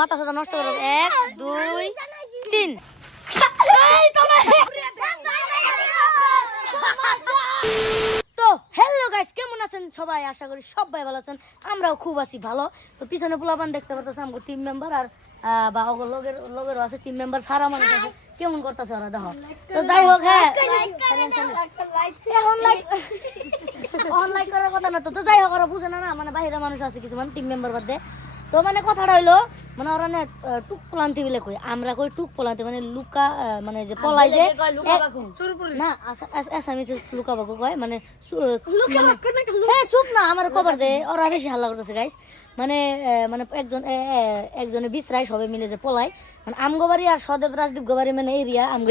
মাথা সাথে নষ্ট করো 1 2 3 তো হ্যালো গাইস, কেমন আছেন সবাই? আশা করি সবাই ভালো আছেন, আমরাও খুব আছি ভালো। তো পিছনে পোলাপান দেখতে পারতেছে আমার টিম মেম্বার আর বা লগেরও আছে টিম মেম্বার, সারা মানুষ আছে। কেমন করতেছে ওরা দেখো। তো যাই হোক, হ্যাঁ অনলাইন করার কথা না। তো যাই হোক, ওরা বুঝে না মানে বাইরে মানুষ আছে কিছু মানে টিম মেম্বার বাদে। তো মানে কথাটা হইলো মানে ওরা না টুক পলান্তি বলে কই, আমরা কই টুক পলান্তি মানে লুকা, মানে যে পলাই যে না আসামিস লুকা বাকু কয় মানে হ্যাঁ চুপ না আমার কভার দে। ওরা বেশি হাল্লা করতেছে গাইস। মানে মানে একজনে বিশ্রাই সবাই মিলে যে পলাই মানে আমগো বাড়ি আর সদেব রাজদীপ গোবাড়ি মানে এরিয়া আমগো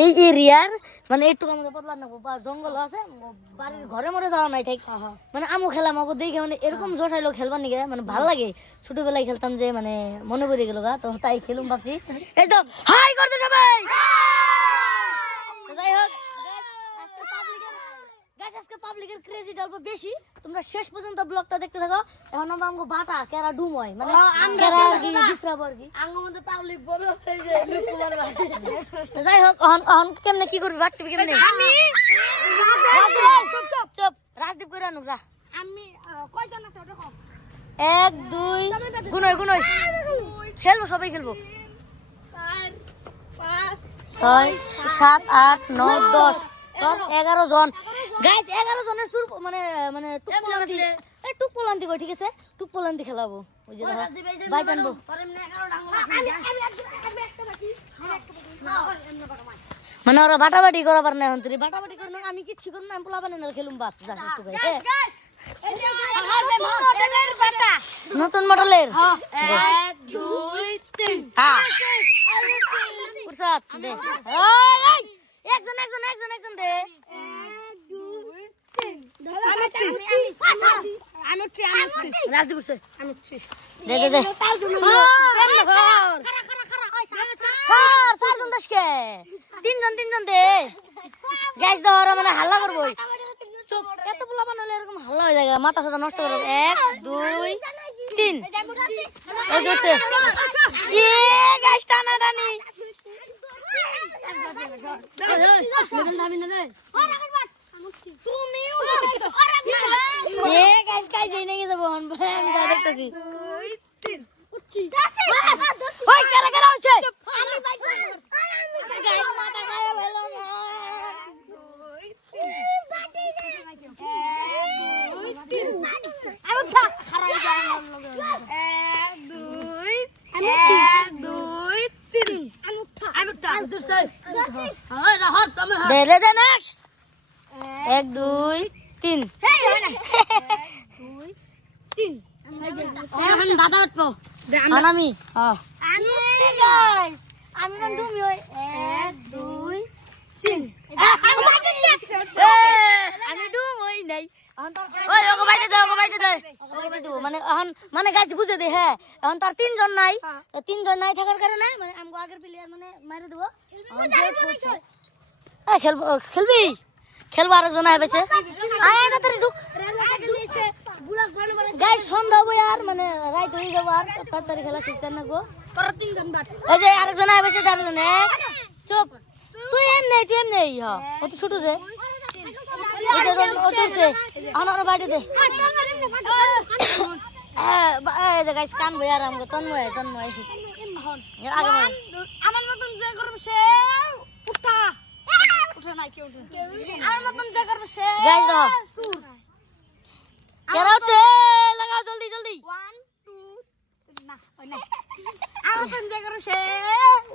এই এরিয়ার মানে একটু আমাদের বদলা না বা জঙ্গল আছে বাড়ির ঘরে মরে যাওয়া নাই ঠিক মানে আমও খেলাম আমাকে দেখে মানে এরকম জোশাইলো খেলবার নিকে মানে ভালো লাগে। ছোটবেলায় খেলতাম যে মানে মনে পড়ে গেল গা, তো তাই খেলুম ভাবছি। এই তো হাই করতে সবাই। যাই হোক আজকে পাবলিকের ক্রেজি অল্প বেশি, তোমরা শেষ পর্যন্ত ব্লগটা দেখতে থাকো। এখন আমরা আমগো বাটা কেরা ডুম হয় মানে কেরা কি বিশ্রাব আর কি আমগো মধ্যে পাবলিক বড় আছে যে লুকুমার বাট। যাই হোক এখন কেমনে কি করবি বাটবি কেমনে? আমি চুপ রাজদীপ কইরা আনুক যা। আমি কয়জন আছে ওটা কও। 1 2 গুনই খেলবো, সবাই খেলবো। 4 5 6 7 8 9 10 11 জন গাইস। 11 জনের সুর মানে মানে টুক পলান্তি কই, ঠিক আছে টুক পলান্তি খেলাবো। ওই যে বাইট আনবো মানে ওরা বাটাবাটি করাবার না। এখন তুই বাটাবাটি করন, আমি কিচ্ছু করব না, আমি পোলা বানাই না খেলুম বাস যা একটু গাই। নতুন মডেলের 1 2 3 হ্যাঁ পুরসাদ দে। ওই একজন দে। 1 2 3 রাজদীপ বসে দে দে চারজন দশকে তিনজন দে গ্যাস দেওয়ার মানে হাল্লা করবো। চুপ, এত পোলা বানালে এরকম হাল্লা হয়ে যায়, মাথা সাথে নষ্ট করবো। 1 2 3 গ্যাস টানা টানি দেখতেছি এক দুই তিন দাদা উঠবো আমি তুমি 1 2 3 আমি ডুম হই নাই মানে এখন মানে গাছ বুঝে দে। হ্যাঁ এখন তার তিনজন নাই থাকার কারণে মানে আমগো আগের প্লেয়ার মানে মারে দেবো। খেলবি আরেকজন আয় পেছে গাইস সন্ধ্যা হবো আর মানে রাইত হয়ে যাবো আর তাড়াতাড়ি খেলা শেষ না গো। এই যে আরেকজন আয় পেছে আরেকজন। চুপ তুই এমনি ও তো ছোট যে বাড়ি দে গাইস কান ভাই আর আমগো তন্ময় আমার মতন যে করবে সে উঠা নাই কেউ আমার মতন যে করবে সে গাইস দাও কেরা উঠছে লাগাও জলদি 1 2 না ওই নাই আমার মতন যে করবে সে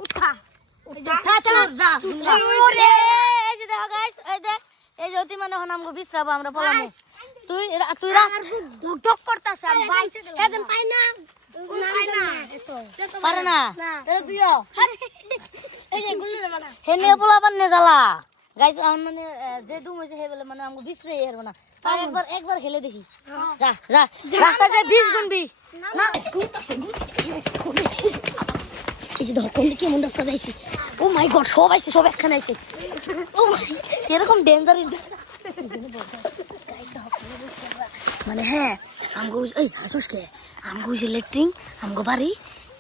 উঠা এই যে চলো যা এই যে দেখো গাইস এই যে অতি মানে এখন আমগো বিশ্রাবো আমরা পলামু। তুই ধক করতাছ আমি বাইসে একদম পাই না পারে না তাহলে তুইও এই যে গুল্লি রে বানা হেনে পোলাপান নে জ্বালা গাইস। এখন মানে যে ডুম হইছে হে বলে মানে আমগো বিশ্রে হেরব না। তাই একবার খেলে দেখি। যা রাস্তায় যাই 20 গুনবি না এই যে দেখো কোন দিকে মন রাস্তা যাইছি। ও মাই গড সব আইছে, সব একখানে আইছে। ও এরকম ডেঞ্জার মানে হ্যাঁ আমগো এই হাসুসকে আমগো যে লেট্রিন আমগো বাড়ি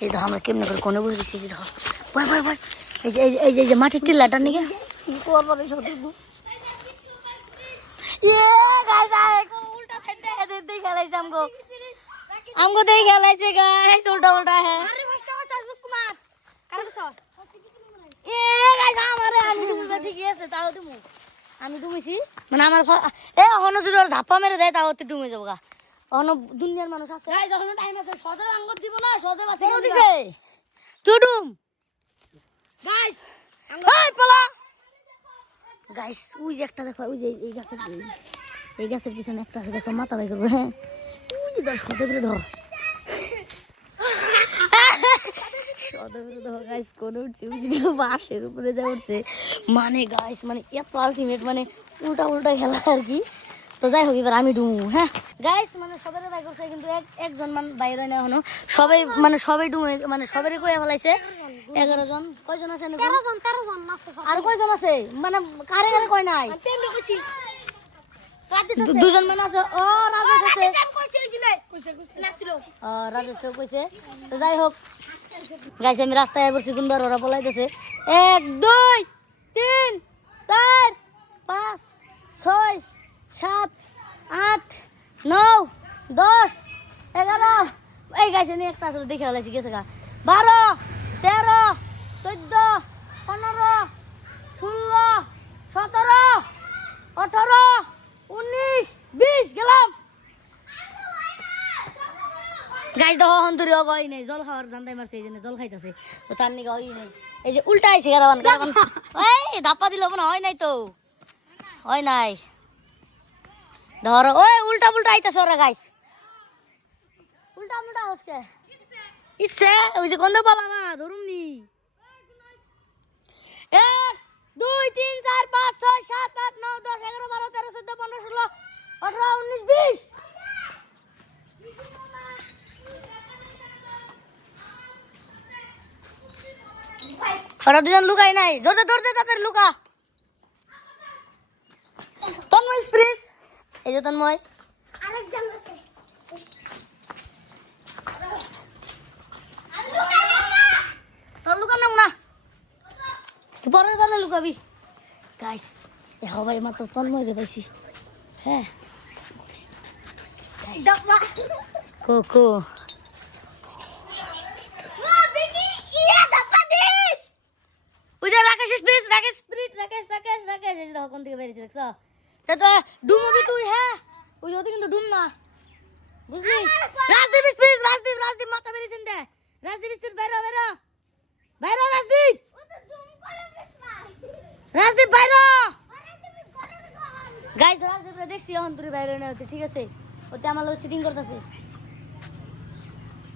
এই দেখো আমরা কেমনে করে কোনে বসে দিচ্ছি দেখো ভয় ভয় ভয় এই যে মাটির টিলাটা নিয়ে উল্টা সাইডে দেই খেলাইছে আমগো দেই খেলাইছে গাইস উল্টা উল্টা হ্যাঁ এ গাইস আমারে আমি তুমি ঠিকই আছে তাও তুমি আমি দুমিছি মানে আমার হন যদি ধাপ্পা মেরে দেয় তাও ডুমে যাবো গা হন দুনিয়ার মানুষ আছে যখন টাইম আছে সদে আঙ্গুর দিব না সদে আছে দিছে তুই ডুম গাইস হাই পলা গাইস ওই যে একটা দেখো ওই যে এই গাছের পিছনে একটা আছে দেখো মাথা বাই করবে হ্যাঁ ওই যে দশ সদে করে ধর সদে করে ধর গাইস কোন উঠছে ওই যে বাঁশের উপরে যা উঠছে মানে গাইস মানে এত আলটিমেট মানে উল্টা উল্টা খেলা আর কি তো যাই হোক এবার আমি ডুমু হ্যাঁ গাইস মানে সবাই বাই করছে কিন্তু একজন মান বাইরে না এখনো সবাই মানে সবাই ডুমে মানে সবারই কয়ে ফেলাইছে 11 জন কয়জন আছে 13 জন আর কয়জন আছে মানে কারে কারে কয় নাই দুজন মানে আছে ও রাজেশ আছে রাজেশ কইছে তো যাই হোক গাইস আমি রাস্তায় বসে গুনবার ওরা বলাইতেছে 1 2 3 4 5 6 7 8 9 10 11 এই গাইছে নি একটা আসলে দেখে ফেলাইছি গেছে গা 12 13 14 15 16 17 18 19 20 গেলাম গাইস দেখো হন্দুরি অগই নাই জল খাওয়ার ধান্দায় মারছে এই জন্য জল খাইতেছে তো তার নিকে ওই নাই এই যে উল্টা আইছে গারাবান এই ধাপ্পা দিল না হয় নাই তো হয় নাই ধরো ওই উল্টা উল্টা আইতাছে ওরা গাইস উল্টা উল্টা হচ্ছে ইচ্ছে ওই যে গন্ধ পালামা ধরুম নি 1 2 3 4 5 6 7 8 9 10 11 12 13 14 15 16 18 19 20 ওরা দুজন লুকাই নাই জোরে ধরতে তাদের লুকা তন্ময় স্প্রিস এই যে তন্ময় আরেকজন আছে তোর লুকানো না তুই পরের বারে লুকাবি গাইস এ হবাই মাত্র তন্ময় রে পাইছি হ্যাঁ কোকো রাকেশ কোন থেকে বেরিয়েছে দেখছ তো ডুমবি তুই হ্যাঁ ওই ওদিকে কিন্তু ডুম না বুঝলি রাজদীপ স্পিচ রাজদীপ মাথা বেরিয়েছেন দে রাজদীপ স্পিচ বাইরে রাজদীপ বাইরে গাইস রাজদীপ দেখছি এখন তুই বাইরে না হতে ঠিক আছে ওতে আমার লোক চিটিং করতেছে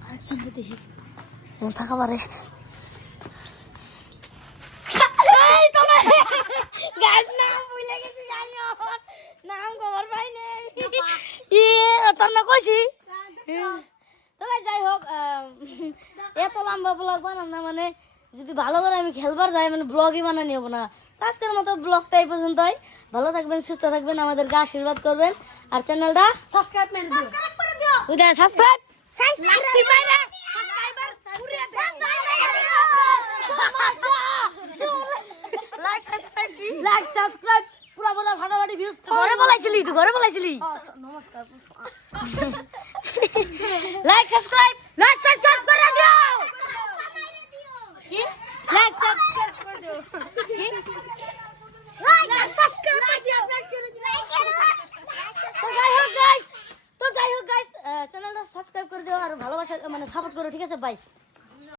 আরেকজনকে দেখি ও থাকা পারে গাইস নাম ভুলে গেছি জানিও নাম খবর পাই নাই তোর না কইছি তো যাই হোক এত লম্বা ব্লগ বানাম না মানে যদি ভালো করে আমি খেলবার যাই মানে ব্লগই বানানি হবো না আজকের মতো ব্লগটা এই পর্যন্তই ভালো থাকবেন সুস্থ থাকবেন আমাদেরকে আশীর্বাদ করবেন আর চ্যানেলটা সাবস্ক্রাইব করে দিও উদা সাবস্ক্রাইব লাইক সাবস্ক্রাইব পুরা বলা ফাটাফাটি ভিউজ ঘরে বলাইছিলি নমস্কার লাইক সাবস্ক্রাইব করে দিও কি লাইক সাবস্ক্রাইব করে দিও কি লাইক সাবস্ক্রাইব করে দিও তো যাই হোক গাইস চ্যানেলটা সাবস্ক্রাইব করে দিও আর ভালোবাসা মানে সাপোর্ট করো ঠিক আছে বাই